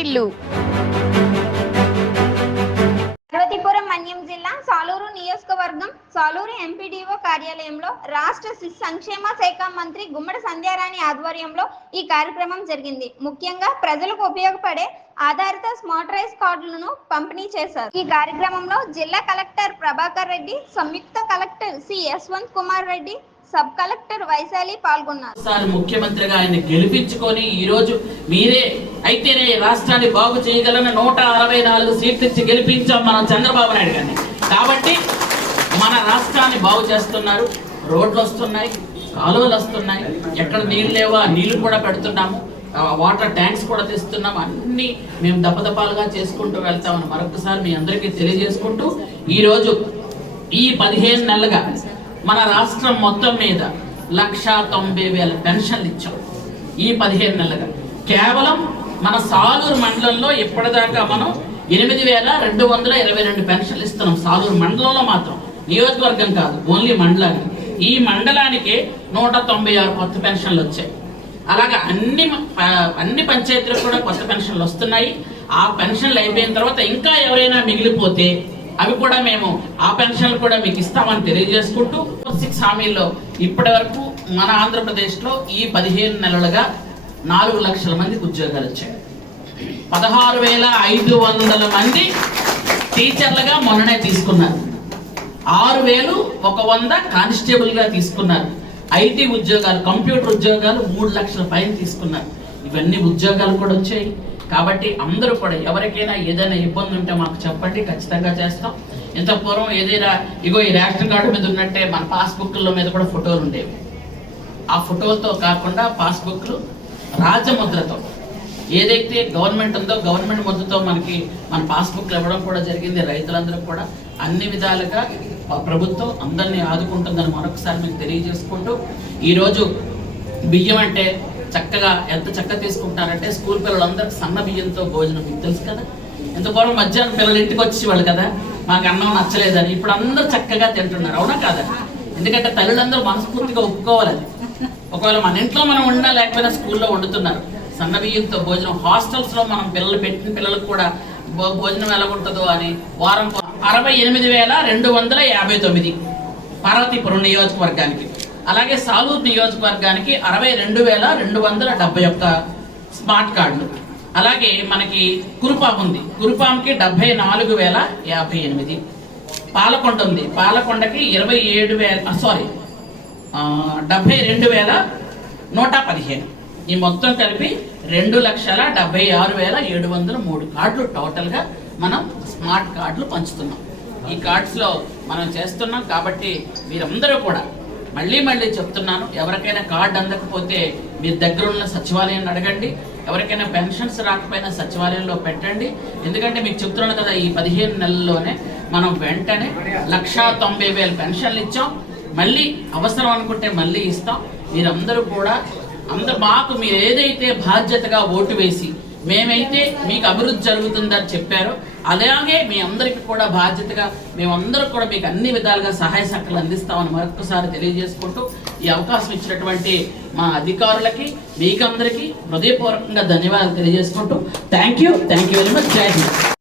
వాకిళ్ళు పార్వతీపురం మన్యం జిల్లా సాలూరు నియోజకవర్గం సాలూరు ఎంపీడీఓ కార్యాలయంలో రాష్ట్ర శిశు సంక్షేమ శాఖ మంత్రి గుమ్మడి సంధ్యారాణి ఆధ్వర్యంలో ఈ కార్యక్రమం జరిగింది. ముఖ్యంగా ప్రజలకు ఉపయోగపడే ఆధారిత స్మార్టరైజ్ కార్డులను పంపిణీ చేశారు. ఈ కార్యక్రమంలో జిల్లా కలెక్టర్ ప్రభాకర్ రెడ్డి సంయుక్త collector C Yashwant Kumar Reddy sub collector Vaishali పాల్గొన్నారు. సార్ ముఖ్యమంత్రిగా ఆయన గెలిపించుకొని ఈ రోజు మీరే అయితేనే రాష్ట్రాన్ని బాగు చేయగలన నూట అరవై నాలుగు సీట్లు ఇచ్చి గెలిపించాం మనం చంద్రబాబు నాయుడు గారిని. కాబట్టి మన రాష్ట్రాన్ని బాగు చేస్తున్నారు. రోడ్లు వస్తున్నాయి కాలువలు వస్తున్నాయి. ఎక్కడ నీళ్ళు లేవో నీళ్ళు కూడా పెడుతున్నాము. వాటర్ ట్యాంక్స్ కూడా తెస్తున్నాం అన్ని మేము దపదపాలుగా చేసుకుంటూ వెళ్తామని మరొకసారి మీ అందరికీ తెలియజేసుకుంటూ ఈరోజు ఈ పదిహేను నెలలుగా మన రాష్ట్రం మొత్తం మీద లక్ష తొంభై వేల పెన్షన్లు ఇచ్చాం ఈ పదిహేను నెలలుగా. కేవలం మన సాలూరు మండలంలో ఇప్పటిదాకా మనం ఎనిమిది వేల రెండు వందల ఇరవై రెండు పెన్షన్లు ఇస్తున్నాం. సాలూరు మండలంలో మాత్రం. నియోజకవర్గం కాదు ఓన్లీ మండలానికి. ఈ మండలానికి నూట తొంభై ఆరు కొత్త పెన్షన్లు వచ్చాయి. అలాగా అన్ని అన్ని పంచాయతీలకు కూడా కొత్త పెన్షన్లు వస్తున్నాయి. ఆ పెన్షన్లు అయిపోయిన తర్వాత ఇంకా ఎవరైనా మిగిలిపోతే అవి కూడా మేము ఆ పెన్షన్లు కూడా మీకు ఇస్తామని తెలియజేసుకుంటూ సిక్స్ హామీల్లో ఇప్పటి వరకు మన ఆంధ్రప్రదేశ్లో ఈ పదిహేను నెలలుగా నాలుగు లక్షల మందికి ఉద్యోగాలు వచ్చాయి. పదహారు వేల ఐదు వందల మంది టీచర్లుగా మొన్ననే తీసుకున్నారు. ఆరు వేలు ఒక వంద కానిస్టేబుల్గా తీసుకున్నారు. ఐటీ ఉద్యోగాలు కంప్యూటర్ ఉద్యోగాలు మూడు లక్షల పైన తీసుకున్నారు. ఇవన్నీ ఉద్యోగాలు కూడా వచ్చాయి. కాబట్టి అందరూ కూడా ఎవరికైనా ఏదైనా ఇబ్బంది ఉంటే మాకు చెప్పండి ఖచ్చితంగా చేస్తాం. ఇంత పూర్వం ఏదైనా ఇగో ఈ రేషన్ కార్డు మీద ఉన్నట్టే మన పాస్బుక్ల మీద కూడా ఫోటోలు ఉండేవి. ఆ ఫోటోలతో కాకుండా పాస్బుక్లు రాజముద్రతో. ఏదైతే గవర్నమెంట్ ఉందో గవర్నమెంట్ ముద్రతో మనకి మన పాస్బుక్లు ఇవ్వడం కూడా జరిగింది రైతులందరూ కూడా. అన్ని విధాలుగా ప్రభుత్వం అందరినీ ఆదుకుంటుందని మరొకసారి మీకు తెలియజేసుకుంటూ ఈరోజు బియ్యం అంటే చక్కగా ఎంత చక్కగా తీసుకుంటారంటే స్కూల్ పిల్లలందరికీ సన్న బియ్యంతో భోజనం. మీకు తెలుసు కదా? ఎంత పూర్వం మధ్యాహ్నం పిల్లలు ఇంటికి వచ్చేవాళ్ళు కదా? మాకు అన్నం నచ్చలేదని ఇప్పుడు అందరూ చక్కగా తింటున్నారు. అవునా కాదా? ఎందుకంటే తల్లులందరూ మనస్ఫూర్తిగా ఒప్పుకోవాలి అది. ఒకవేళ మన ఇంట్లో మనం ఉన్నా లేకపోయినా స్కూల్లో వండుతున్నారు. సన్న బియ్యంతో భోజనం. హాస్టల్స్లో మనం పిల్లలు పెట్టిన పిల్లలకు కూడా భో- భోజనం ఎలా ఉంటుందో అని వారం అరవై ఎనిమిది వేల రెండు వందల యాభై తొమ్మిది పార్వతీపురం నియోజకవర్గానికి. అలాగే సాలూరు నియోజకవర్గానికి అరవై రెండు వేల రెండు వందల డెబ్బై ఒక్క స్మార్ట్ కార్డులు. అలాగే మనకి కురుపాం ఉంది. కురుపాంకి డెబ్బై నాలుగు వేల యాభై ఎనిమిది. పాలకొండ ఉంది. పాలకొండకి ఇరవై ఏడు వేల సారీ డెబ్బై రెండు వేల నూట పదిహేను. ఈ మొత్తం కలిపి రెండు లక్షల డెబ్బై ఆరు వేల ఏడు వందల మూడు కార్డులు టోటల్గా మనం స్మార్ట్ కార్డులు పంచుతున్నాం. ఈ కార్డ్స్లో మనం చేస్తున్నాం కాబట్టి మీరందరూ కూడా మళ్ళీ మళ్ళీ చెప్తున్నాను ఎవరికైనా కార్డు అందకపోతే మీ దగ్గర ఉన్న సచివాలయాన్ని అడగండి ఎవరికైనా పెన్షన్స్ రాకపోయినా సచివాలయంలో పెట్టండి. ఎందుకంటే మీకు చెప్తున్నాను కదా ఈ పదిహేను నెలల్లోనే మనం వెంటనే లక్షా తొంభై వేల పెన్షన్లు ఇచ్చాం. మళ్ళీ అవసరం అనుకుంటే మళ్ళీ ఇస్తాం. మీరందరూ కూడా అందరు మాకు మీరు ఏదైతే బాధ్యతగా ఓటు వేసి మేమైతే మీకు అభివృద్ధి జరుగుతుందని చెప్పారో. అలాగే మీ అందరికీ కూడా బాధ్యతగా మేమందరం కూడా మీకు అన్ని విధాలుగా సహాయ సహకారాలు అందిస్తామని మరొకసారి తెలియజేసుకుంటూ ఈ అవకాశం ఇచ్చినటువంటి మా అధికారులకి మీకందరికీ హృదయపూర్వకంగా ధన్యవాదాలు తెలియజేసుకుంటూ thank you thank you very much. జై హింద్.